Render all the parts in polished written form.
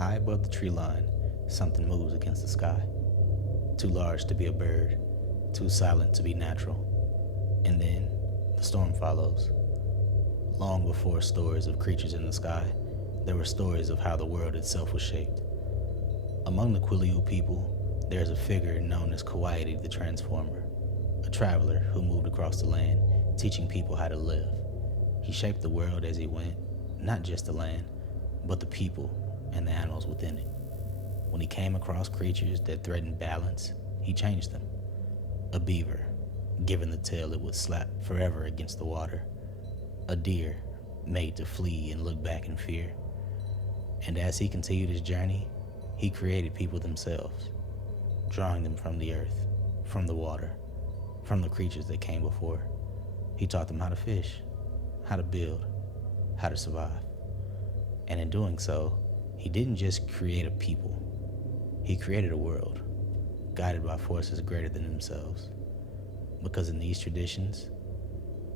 High above the tree line, something moves against the sky. Too large to be a bird, too silent to be natural. And then, the storm follows. Long before stories of creatures in the sky, there were stories of how the world itself was shaped. Among the Quileute people, there is a figure known as Coyote the Transformer, a traveler who moved across the land, teaching people how to live. He shaped the world as he went, not just the land, but the people and the animals within it. When he came across creatures that threatened balance, he changed them. A beaver, given the tail it would slap forever against the water. A deer, made to flee and look back in fear. And as he continued his journey, he created people themselves, drawing them from the earth, from the water, from the creatures that came before. He taught them how to fish, how to build, how to survive. And in doing so, he didn't just create a people. He created a world, guided by forces greater than themselves. Because in these traditions,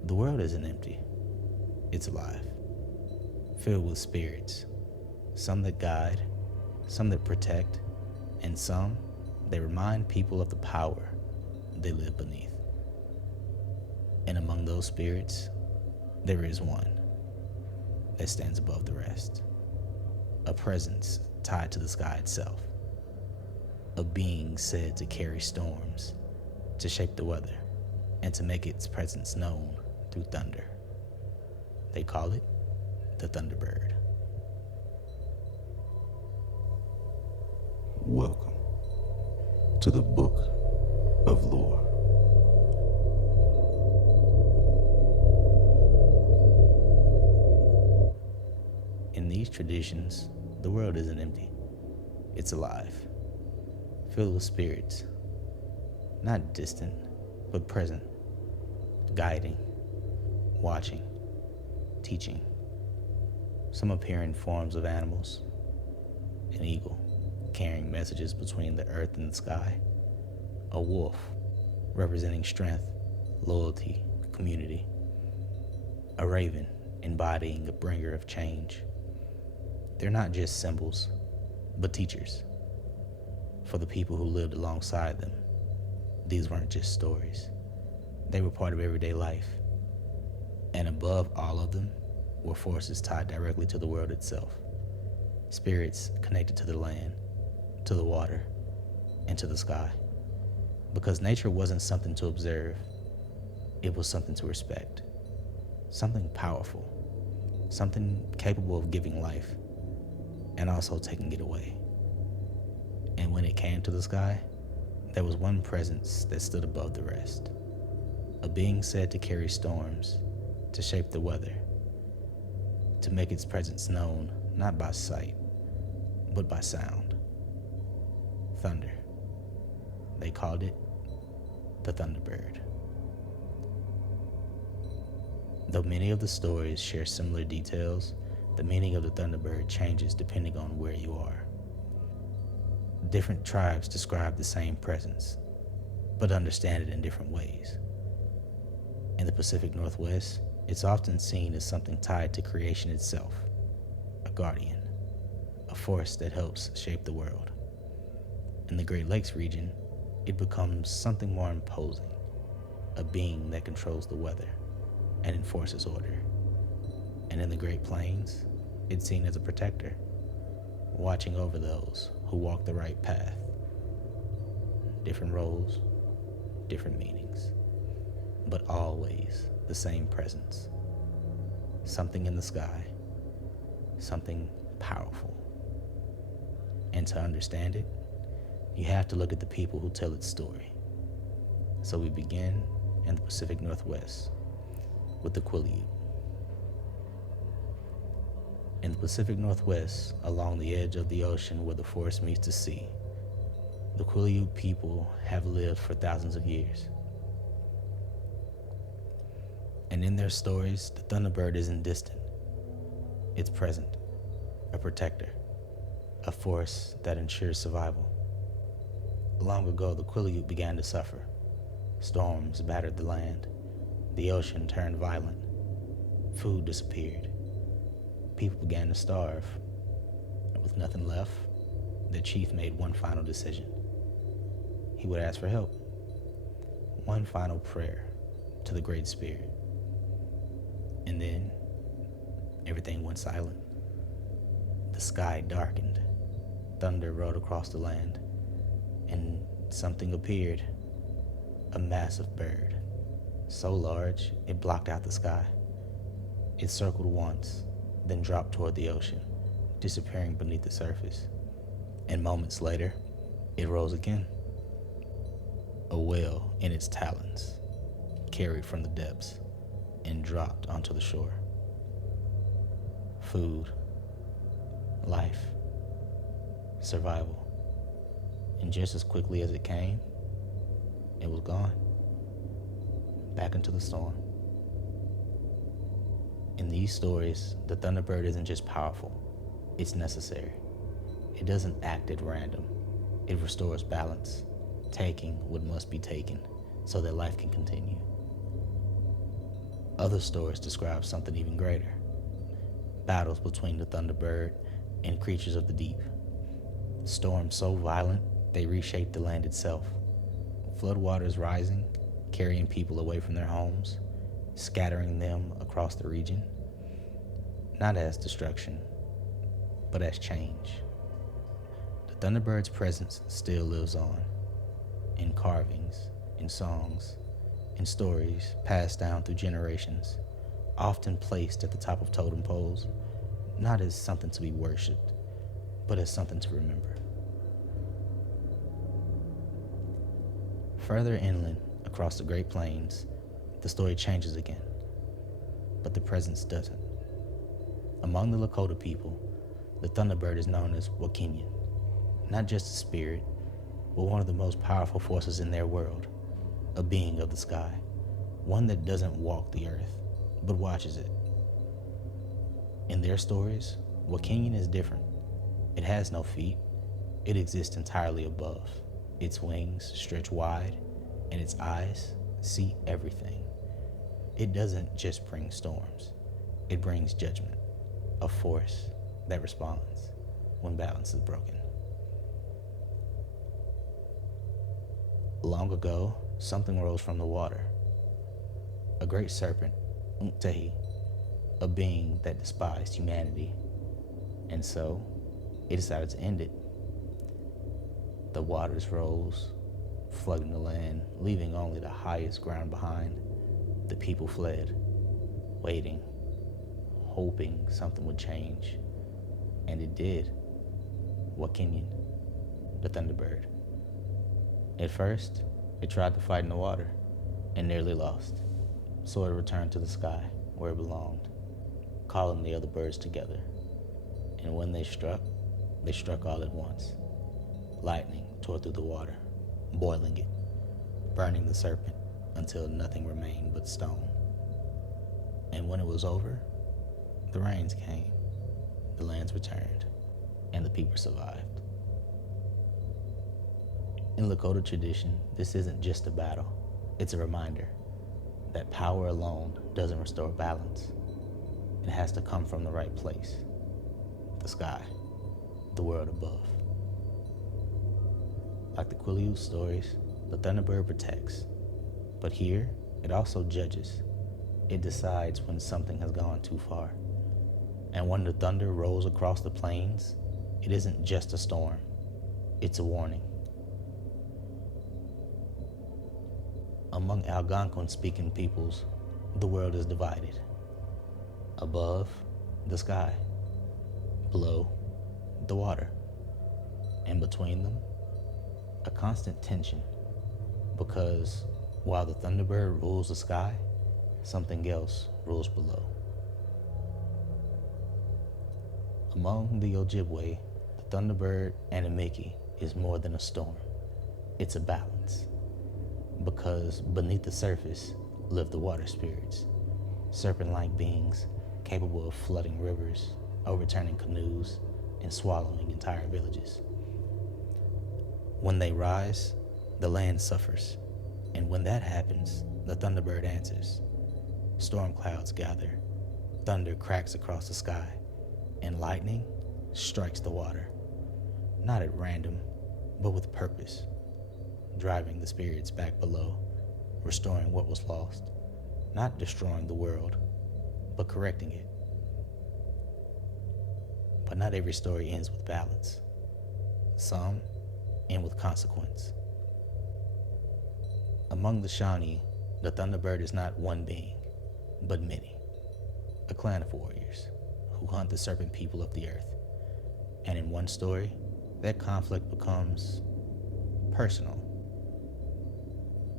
the world isn't empty. It's alive, filled with spirits, some that guide, some that protect, and some that remind people of the power they live beneath. And among those spirits, there is one that stands above the rest, a presence tied to the sky itself, a being said to carry storms, to shape the weather, and to make its presence known through thunder. They call it the Thunderbird. Welcome to the Book of Lore. In these traditions, the world isn't empty. It's alive, filled with spirits, not distant, but present, guiding, watching, teaching. Some appear in forms of animals, an eagle carrying messages between the earth and the sky, a wolf representing strength, loyalty, community, a raven embodying a bringer of change. They're not just symbols, but teachers. For the people who lived alongside them, these weren't just stories. They were part of everyday life. And above all of them were forces tied directly to the world itself. Spirits connected to the land, to the water, and to the sky. Because nature wasn't something to observe, it was something to respect. Something powerful, something capable of giving life, and also taking it away. And when it came to the sky, there was one presence that stood above the rest. A being said to carry storms, to shape the weather, to make its presence known not by sight, but by sound. Thunder. They called it the Thunderbird. Though many of the stories share similar details, the meaning of the Thunderbird changes depending on where you are. Different tribes describe the same presence, but understand it in different ways. In the Pacific Northwest, it's often seen as something tied to creation itself, a guardian, a force that helps shape the world. In the Great Lakes region, it becomes something more imposing, a being that controls the weather and enforces order. And in the Great Plains, it's seen as a protector, watching over those who walk the right path. Different roles, different meanings, but always the same presence. Something in the sky, something powerful. And to understand it, you have to look at the people who tell its story. So we begin in the Pacific Northwest with the Quileute. In the Pacific Northwest, along the edge of the ocean where the forest meets the sea, the Quileute people have lived for thousands of years. And in their stories, the Thunderbird isn't distant. It's present, a protector, a force that ensures survival. Long ago, the Quileute began to suffer. Storms battered the land. The ocean turned violent. Food disappeared. People began to starve. And with with nothing left, the chief made one final decision. He would ask for help. One final prayer to the Great Spirit. And then everything went silent. The sky darkened. Thunder rolled across the land, and something appeared. A massive bird, so large it blocked out the sky. It circled once, then dropped toward the ocean, disappearing beneath the surface. And moments later, it rose again. A whale in its talons, carried from the depths and dropped onto the shore. Food, life, survival. And just as quickly as it came, it was gone. Back into the storm. In these stories, the Thunderbird isn't just powerful, it's necessary. It doesn't act at random. It restores balance, taking what must be taken so that life can continue. Other stories describe something even greater. Battles between the Thunderbird and creatures of the deep. Storms so violent, they reshape the land itself. Floodwaters rising, carrying people away from their homes, scattering them across the region. Not as destruction, but as change. The Thunderbird's presence still lives on, in carvings, in songs, in stories passed down through generations, often placed at the top of totem poles, not as something to be worshipped, but as something to remember. Further inland, across the Great Plains, the story changes again, but the presence doesn't. Among the Lakota people, the Thunderbird is known as Wakinian, not just a spirit, but one of the most powerful forces in their world, a being of the sky, one that doesn't walk the earth, but watches it. In their stories, Wakinian is different. It has no feet. It exists entirely above. Its wings stretch wide, and its eyes see everything. It doesn't just bring storms. It brings judgment, a force that responds when balance is broken. Long ago, something rose from the water. A great serpent, Untehi, a being that despised humanity. And so, it decided to end it. The waters rose, flooding the land, leaving only the highest ground behind. The people fled, waiting, hoping something would change. And it did. Wakinian, the Thunderbird. At first, it tried to fight in the water and nearly lost. So it returned to the sky where it belonged, calling the other birds together. And when they struck all at once. Lightning tore through the water, boiling it, burning the serpent until nothing remained but stone. And when it was over, the rains came, the lands returned, and the people survived. In Lakota tradition, this isn't just a battle, it's a reminder that power alone doesn't restore balance. It has to come from the right place, the sky, the world above. Like the Quileute stories, the Thunderbird protects, but here it also judges. It decides when something has gone too far. And when the thunder rolls across the plains, it isn't just a storm, it's a warning. Among Algonquin-speaking peoples, the world is divided. Above, the sky. Below, the water. And between them, a constant tension, because while the Thunderbird rules the sky, something else rules below. Among the Ojibwe, the Thunderbird Anamiki is more than a storm. It's a balance, because beneath the surface live the water spirits, serpent-like beings capable of flooding rivers, overturning canoes, and swallowing entire villages. When they rise, the land suffers, and when that happens, the Thunderbird answers. Storm clouds gather, thunder cracks across the sky, and lightning strikes the water, not at random, but with purpose, driving the spirits back below, restoring what was lost, not destroying the world, but correcting it. But not every story ends with balance. Some end with consequence. Among the Shawnee, the Thunderbird is not one being, but many. A clan of warriors who hunt the serpent people of the earth. And in one story, that conflict becomes personal.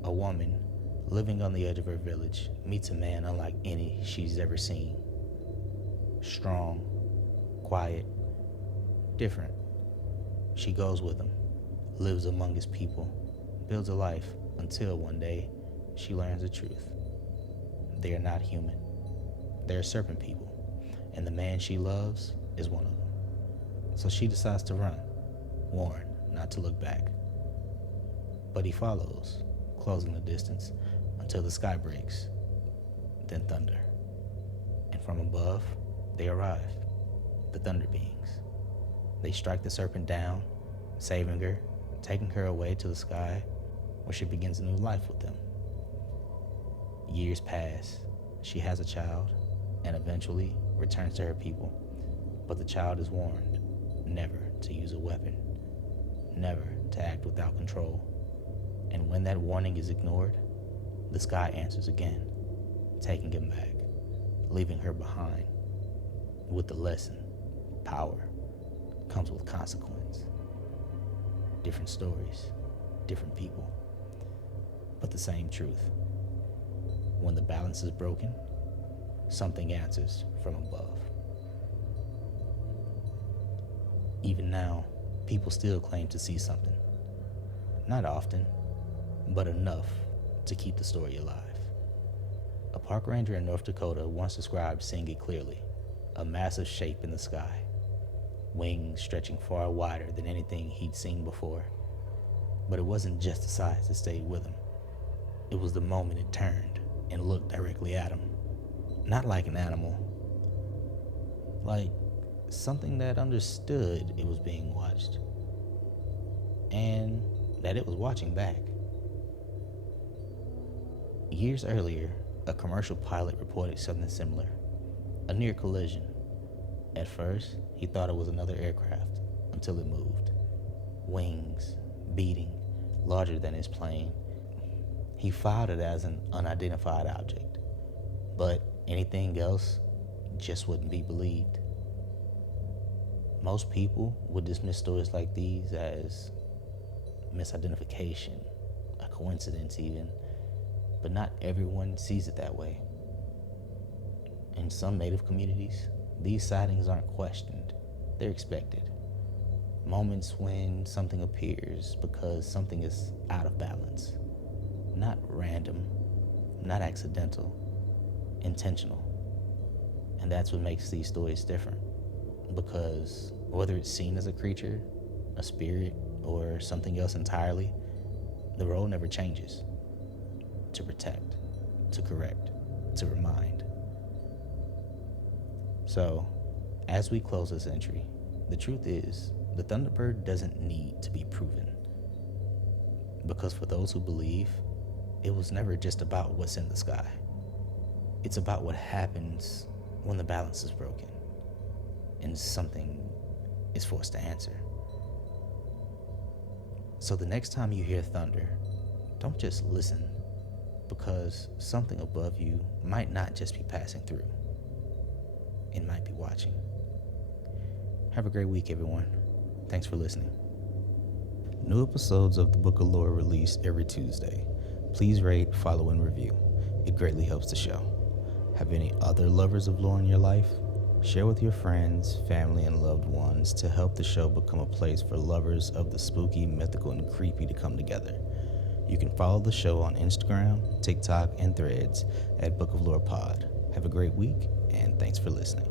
A woman living on the edge of her village meets a man unlike any she's ever seen. Strong, quiet, different. She goes with him, lives among his people, builds a life until one day she learns the truth. They are not human. They are serpent people, and the man she loves is one of them. So she decides to run, warned not to look back. But he follows, closing the distance until the sky breaks, then thunder. And from above, they arrive, the thunder beings. They strike the serpent down, saving her, taking her away to the sky, where she begins a new life with them. Years pass, she has a child, and eventually returns to her people. But the child is warned never to use a weapon, never to act without control. And when that warning is ignored, the sky answers again, taking him back, leaving her behind with the lesson: power comes with consequence. Different stories, different people, but the same truth. When the balance is broken, something answers from above. Even now, people still claim to see something. Not often, but enough to keep the story alive. A park ranger in North Dakota once described seeing it clearly: a massive shape in the sky, wings stretching far wider than anything he'd seen before. But it wasn't just the size that stayed with him. It was the moment it turned and looked directly at him. Not like an animal, like something that understood it was being watched, and that it was watching back. Years earlier, a commercial pilot reported something similar, a near collision. At first, he thought it was another aircraft until it moved. Wings, beating, larger than his plane. He filed it as an unidentified object, but anything else just wouldn't be believed. Most people would dismiss stories like these as misidentification, a coincidence even, but not everyone sees it that way. In some Native communities, these sightings aren't questioned, they're expected. Moments when something appears because something is out of balance. Not random, not accidental, intentional. And that's what makes these stories different. Because whether it's seen as a creature, a spirit, or something else entirely, the role never changes. To protect, to correct, to remind. So, as we close this entry, the truth is, the Thunderbird doesn't need to be proven. Because for those who believe, it was never just about what's in the sky. It's about what happens when the balance is broken and something is forced to answer. So the next time you hear thunder, don't just listen, because something above you might not just be passing through. It might be watching. Have a great week, everyone. Thanks for listening. New episodes of the Book of Lore release every Tuesday. Please rate, follow, and review. It greatly helps the show. Have any other lovers of lore in your life? Share with your friends, family, and loved ones to help the show become a place for lovers of the spooky, mythical, and creepy to come together. You can follow the show on Instagram, TikTok, and Threads at Book of Lore Pod. Have a great week, and thanks for listening.